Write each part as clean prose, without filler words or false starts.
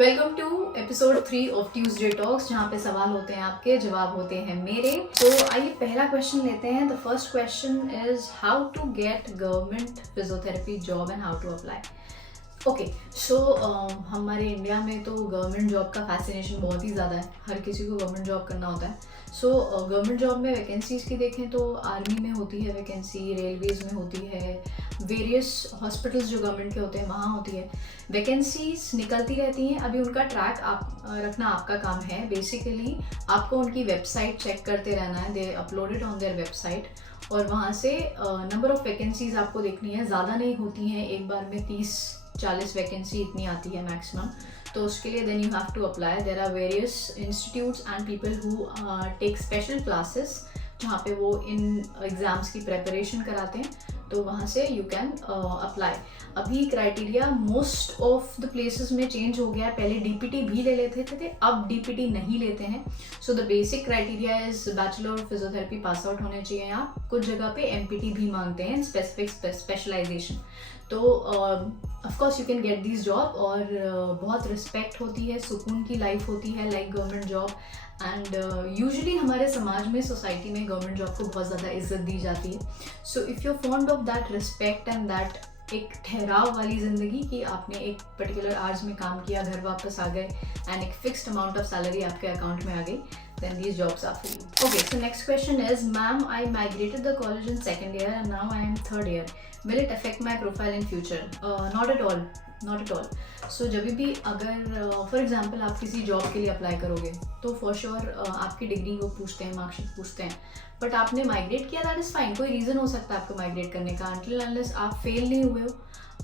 Welcome to episode 3 of Tuesday talks, जहाँ पे सवाल होते हैं आपके, जवाब होते हैं मेरे। तो आइए पहला क्वेश्चन लेते हैं। The first question is how to get government physiotherapy job and how to apply. Okay, so हमारे इंडिया में तो गवर्नमेंट जॉब का फैसिनेशन बहुत ही ज़्यादा है। हर किसी को गवर्नमेंट जॉब करना होता है। सो गवर्नमेंट जॉब में वैकेंसीज़ की देखें तो आर्मी में होती है वैकेंसी, रेलवेज़ में होती है, वेरियस हॉस्पिटल्स जो गवर्नमेंट के होते हैं वहाँ होती है। वैकेंसीज निकलती रहती हैं। अभी उनका ट्रैक आप रखना आपका काम है। बेसिकली आपको उनकी वेबसाइट चेक करते रहना है। दे अपलोडेड ऑन देयर वेबसाइट और वहाँ से नंबर ऑफ़ वैकेंसीज आपको देखनी है। ज़्यादा नहीं होती हैं, एक बार में 30-40 वैकेंसी इतनी आती है मैक्सिमम। तो उसके लिए then you have to apply. There are various institutes and people who take special classes जहाँ पे वो इन एग्ज़ाम्स की प्रेपरेशन कराते हैं, तो वहाँ से यू कैन अप्लाई। अभी criteria most of the places में चेंज हो गया है। पहले डीपीटी भी ले लेते थे, अब डीपीटी नहीं लेते हैं। So the basic criteria is bachelor of physiotherapy pass out होने चाहिए आप। कुछ जगह पे एमपीटी भी मांगते हैं, स्पेसिफिक स्पेशलाइजेशन। तो of course you can get this job और बहुत रिस्पेक्ट होती है, सुकून की लाइफ होती है like government job. And usually हमारे समाज में, सोसाइटी में गवर्नमेंट जॉब को बहुत ज़्यादा इज्जत दी जाती है। So if you fond of that respect and that एक ठहराव वाली ज़िंदगी कि आपने एक पर्टिकुलर आवर्स में काम किया, घर वापस आ गए एंड एक फिक्स्ड अमाउंट ऑफ सैलरी आपके अकाउंट में आ गई, then these jobs are for you. Okay, so next question is, ma'am, I migrated the college in second year and now I am third year. Will it affect my profile in future? Not at all. Not at all. So जब भी अगर for example आप किसी job के लिए apply करोगे तो for sure आपकी डिग्री वो पूछते हैं, मार्कशीट पूछते हैं। बट आपने माइग्रेट किया, दैट इज़ फाइन। कोई रीज़न हो सकता है आपको माइग्रेट करने का। अनटिल अनलेस आप फेल नहीं हुए हो,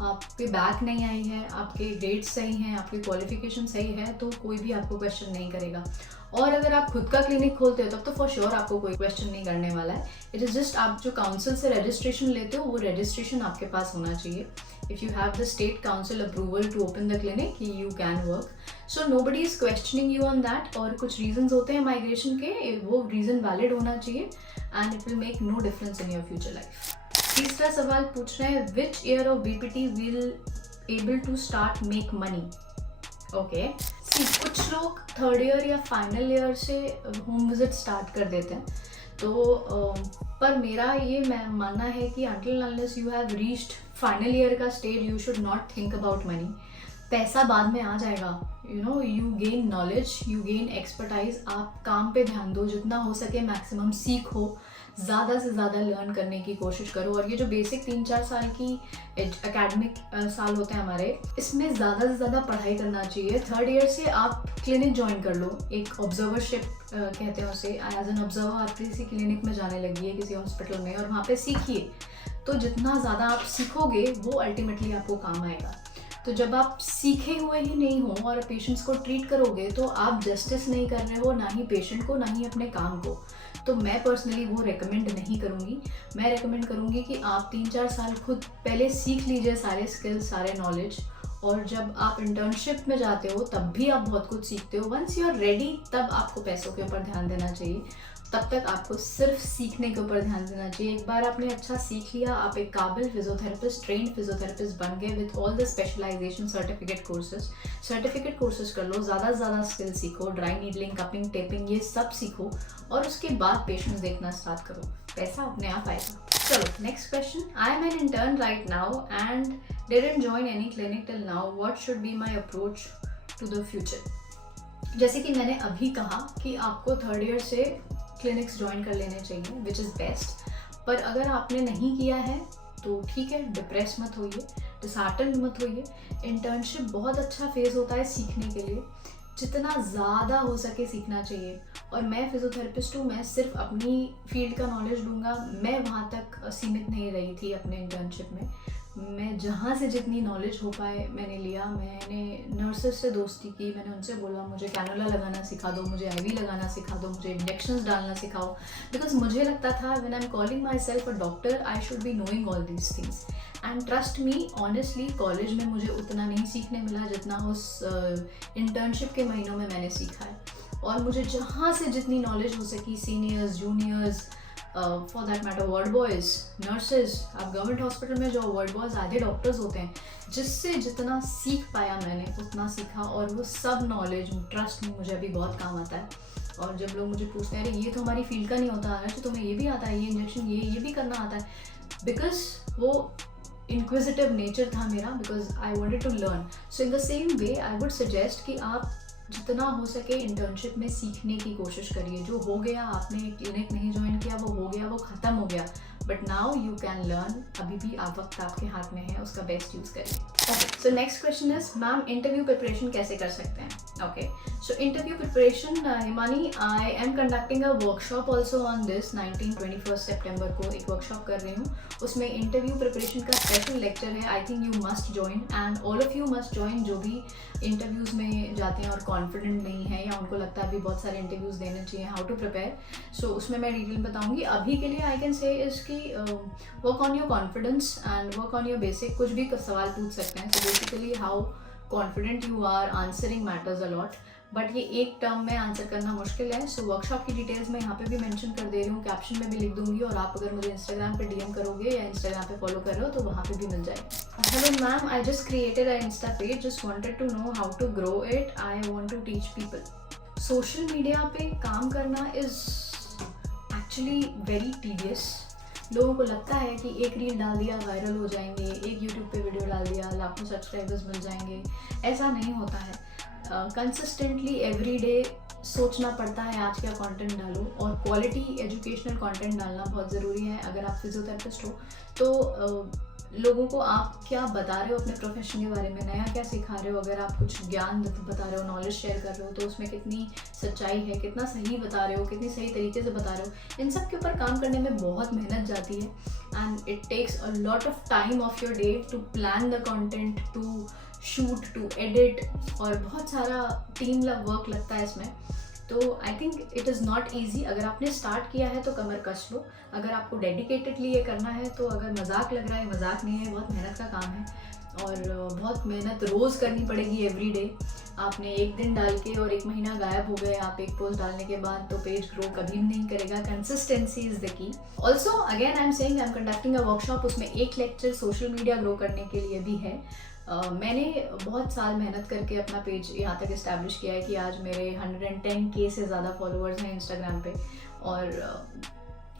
आपके बैक नहीं आई है, आपके ग्रेड्स सही हैं, आपकी क्वालिफिकेशन सही है, तो कोई भी आपको क्वेश्चन नहीं करेगा। और अगर आप खुद का क्लिनिक खोलते हो तब तो फॉर श्योर आपको कोई क्वेश्चन नहीं करने वाला है। इट इज़ जस्ट आप जो काउंसिल से रजिस्ट्रेशन लेते हो वो रजिस्ट्रेशन आपके पास होना चाहिए। If you have the state council approval to open the clinic, you can work. So nobody is questioning you on that. और कुछ रीजंस होते हैं माइग्रेशन के, वो रीज़न वैलिड होना चाहिए and it will make no difference in your future life. तीसरा सवाल पूछ रहे हैं, which year of BPT will able to start make money. Okay, कुछ लोग थर्ड ईयर या फाइनल ईयर से होम विजिट स्टार्ट कर देते हैं। तो पर मेरा ये मानना है कि until unless you have reached final year का stage, you should not think about money. पैसा बाद में आ जाएगा। You gain knowledge, you gain expertise. आप काम पे ध्यान दो, जितना हो सके मैक्सिमम सीखो, ज़्यादा से ज़्यादा लर्न करने की कोशिश करो। और ये जो बेसिक 3-4 साल की एकेडमिक साल होते हैं हमारे, इसमें ज़्यादा से ज़्यादा पढ़ाई करना चाहिए। थर्ड ईयर से आप क्लिनिक ज्वाइन कर लो, एक ऑब्जर्वरशिप कहते हैं उसे। एज एन ऑब्जर्वर आप किसी क्लिनिक में जाने लगी है, किसी हॉस्पिटल में, और वहाँ पे सीखिए। तो जितना ज़्यादा आप सीखोगे वो अल्टीमेटली आपको काम आएगा। तो जब आप सीखे हुए ही नहीं हो और पेशेंट्स को ट्रीट करोगे तो आप जस्टिस नहीं कर रहे हो, ना ही पेशेंट को, ना ही अपने काम को। तो मैं पर्सनली वो रेकमेंड नहीं करूँगी। मैं रेकमेंड करूँगी कि आप 3-4 साल खुद पहले सीख लीजिए सारे स्किल्स, सारे नॉलेज। और जब आप इंटर्नशिप में जाते हो तब भी आप बहुत कुछ सीखते हो। वंस यू आर रेडी तब आपको पैसों के ऊपर ध्यान देना चाहिए। तब तक आपको सिर्फ सीखने के ऊपर ध्यान देना चाहिए। एक बार आपने अच्छा सीख लिया, आप एक काबिल फिजियोथेरेपिस्ट, ट्रेंड फिजियोथेरेपिस्ट बन गए with all the specialisation certificate courses कर लो। ज़्यादा से ज़्यादा स्किल सीखो, ड्राई नीडलिंग, कपिंग, टेपिंग, ये सब सीखो और उसके बाद पेशेंट्स देखना स्टार्ट करो। पैसा अपने आप आएगा। चलो next question, I am an intern right now and didn't join any clinic till now, what should be my approach to the future. जैसे कि मैंने अभी कहा कि आपको थर्ड ईयर से क्लिनिक्स ज्वाइन कर लेने चाहिए, विच इज़ बेस्ट। पर अगर आपने नहीं किया है तो ठीक है, डिप्रेस मत होइए, डिसहार्टन मत होइए। इंटर्नशिप बहुत अच्छा फेज़ होता है सीखने के लिए। जितना ज़्यादा हो सके सीखना चाहिए। और मैं फिजियोथेरेपिस्ट हूँ, मैं सिर्फ अपनी फील्ड का नॉलेज दूंगा। मैं वहाँ तक सीमित नहीं रही थी अपने इंटर्नशिप में। मैं जहाँ से जितनी नॉलेज हो पाए मैंने लिया। मैंने नर्सेस से दोस्ती की, मैंने उनसे बोला मुझे कैनुला लगाना सिखा दो, मुझे आईवी लगाना सिखा दो, मुझे इंजेक्शंस डालना सिखाओ। बिकॉज मुझे लगता था when I am calling my self a doctor, I should be knowing all these things. And trust me, honestly college में मुझे उतना नहीं सीखने मिला जितना उस इंटर्नशिप के महीनों में मैंने सीखा है। और मुझे जहाँ से जितनी नॉलेज हो सकी, seniors, juniors, for that matter ward boys, nurses. आप गवर्नमेंट हॉस्पिटल में जो वार्ड बॉयज़ आधे डॉक्टर्स होते हैं, जिससे जितना सीख पाया मैंने उतना सीखा, और वो सब नॉलेज ट्रस्ट में मुझे अभी बहुत काम आता है। और जब लोग मुझे पूछते हैं अरे ये तो हमारी फील्ड का नहीं होता है, तो तुम्हें ये भी आता है, ये इंजेक्शन ये भी करना आता है, बिकॉज वो इंक्विजिटिव नेचर था मेरा, because I wanted to learn. So in the same way I would suggest कि आप जितना हो सके इंटर्नशिप में सीखने की कोशिश करिए। जो हो गया, आपने क्लिनिक नहीं ज्वाइन किया, वो हो गया, वो ख़त्म हो गया, but now you can learn. अभी भी आप वक्त आपके हाथ में है, उसका बेस्ट यूज़ करिए। Okay, so next question is ma'am interview preparation कैसे कर सकते हैं? Okay, so interview preparation, Himani, I am conducting a workshop also on this 21 सितंबर को एक वर्कशॉप कर रही हूँ। उसमें इंटरव्यू प्रिपरेशन का स्पेशल लेक्चर है। I think you must join and all of you must join, जो भी इंटरव्यूज़ में जाते हैं और कॉन्फिडेंट नहीं है, या उनको लगता है अभी बहुत सारे इंटरव्यूज़ देने चाहिए, हाउ टू प्रिपेयर। सो उसमें मैं डिटेल बताऊंगी। अभी के लिए आई कैन से इज कि work on your confidence and work on your basic. कुछ भी सवाल पूछ सकते हैं। So basically how confident you are answering matters a lot, but ये एक टर्म में आंसर करना मुश्किल है। सो वर्कशॉप की डिटेल्स मैं यहाँ पे भी मेंशन कर दे रही हूँ, कैप्शन में भी लिख दूंगी, और आप अगर मुझे इंस्टाग्राम पे डीएम करोगे या इंस्टाग्राम पे फॉलो कर रहे हो तो वहाँ पे भी मिल जाएगा। Hello ma'am, I just created a insta page, just wanted to know how to grow it, I want to teach people. Social media पे काम करना इज एक्चुअली वेरी टीडियस। लोगों को लगता है कि एक रील डाल दिया वायरल हो जाएंगे, एक यूट्यूब पे वीडियो डाल दिया लाखों सब्सक्राइबर्स मिल जाएंगे। ऐसा नहीं होता है। कंसिस्टेंटली एवरी डे सोचना पड़ता है आज क्या कंटेंट डालो, और क्वालिटी एजुकेशनल कंटेंट डालना बहुत ज़रूरी है। अगर आप फिजियोथेरेपिस्ट हो तो लोगों को आप क्या बता रहे हो अपने प्रोफेशन के बारे में, नया क्या सिखा रहे हो, अगर आप कुछ ज्ञान बता रहे हो, नॉलेज शेयर कर रहे हो, तो उसमें कितनी सच्चाई है, कितना सही बता रहे हो, कितनी सही तरीके से बता रहे हो। इन सब के ऊपर काम करने में बहुत मेहनत जाती है, and it takes a lot of time of your day to plan the content, to shoot, to edit, और बहुत सारा टीम वर्क लगता है इसमें। तो I think it is not easy. अगर आपने स्टार्ट किया है तो कमर कस लो। अगर आपको डेडिकेटेडली ये करना है तो अगर मजाक लग रहा है, मजाक नहीं है, बहुत मेहनत का काम है, और बहुत मेहनत रोज़ करनी पड़ेगी एवरी डे। आपने एक दिन डाल के और एक महीना गायब हो गए आप एक पोस्ट डालने के बाद, तो पेज ग्रो कभी भी नहीं करेगा। Consistency is the key. Also again I am saying I am conducting a workshop, उसमें एक लेक्चर सोशल मीडिया ग्रो करने के लिए भी है। मैंने बहुत साल मेहनत करके अपना पेज यहाँ तक इस्टेब्लिश किया है कि आज मेरे 110K से ज़्यादा फॉलोअर्स हैं इंस्टाग्राम पे, और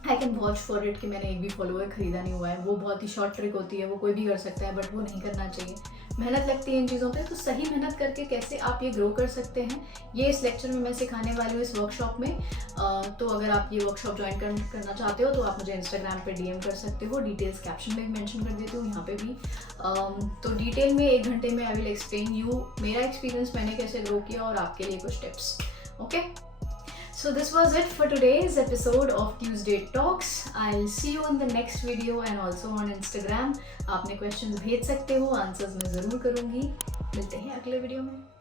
I can watch for it कि मैंने एक भी फॉलोअर खरीदा नहीं हुआ है। वो बहुत ही शॉर्ट ट्रिक होती है, वो कोई भी कर सकता है, बट वो नहीं करना चाहिए। मेहनत लगती है इन चीज़ों पे, तो सही मेहनत करके कैसे आप ये ग्रो कर सकते हैं, ये इस लेक्चर में मैं सिखाने वाली हूँ, इस वर्कशॉप में। तो अगर आप ये वर्कशॉप ज्वाइन करना चाहते हो तो आप मुझे इंस्टाग्राम पे डीएम कर सकते हो। डिटेल्स कैप्शन में भी मेंशन कर देती हूँ, यहाँ पे भी। तो डिटेल में 1 घंटे में आई विल एक्सप्लेन यू मेरा एक्सपीरियंस, मैंने कैसे ग्रो किया, और आपके लिए कुछ tips. Okay, so this was it for today's episode of Tuesday Talks. I'll see you on the next video and also on Instagram. आपने questions भेज सकते हो, आंसर्स मैं ज़रूर करूँगी। मिलते हैं अगले वीडियो में।